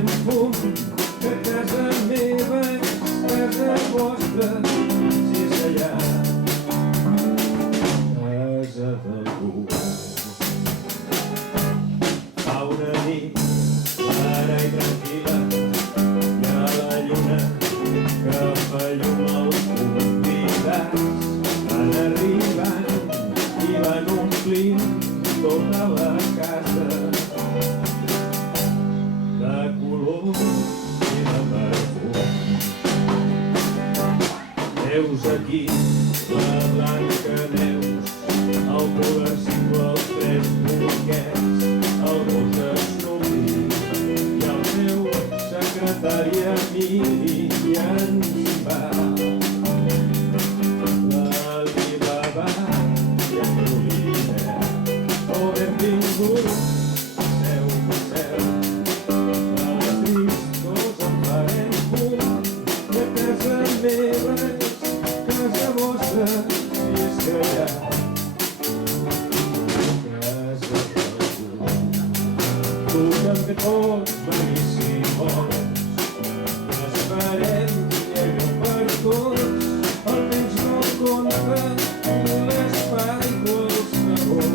farem fum, que casa meva és casa vostra, si és allà, casa d'algú. Fa una nit clara i tranquil·la, hi ha la lluna que fa llum als convidats. Van arribant i van omplint tota la casa de colors i de perfum. Heus aquí la Blanca Neus, el Qualsevol, els tres bolquets, el gos Snoopy i el meu secretari Emili, i ens va l'Alibaba i el Oliver. Oh, benvinguts, passeu, a les tristos en farem fum, de casa meva és casa vostra, si és que hi ha casa d'algú. Truca'm que tots venir si vols, esperem lleva per tots, el temps no compta, l'espai qualsevol.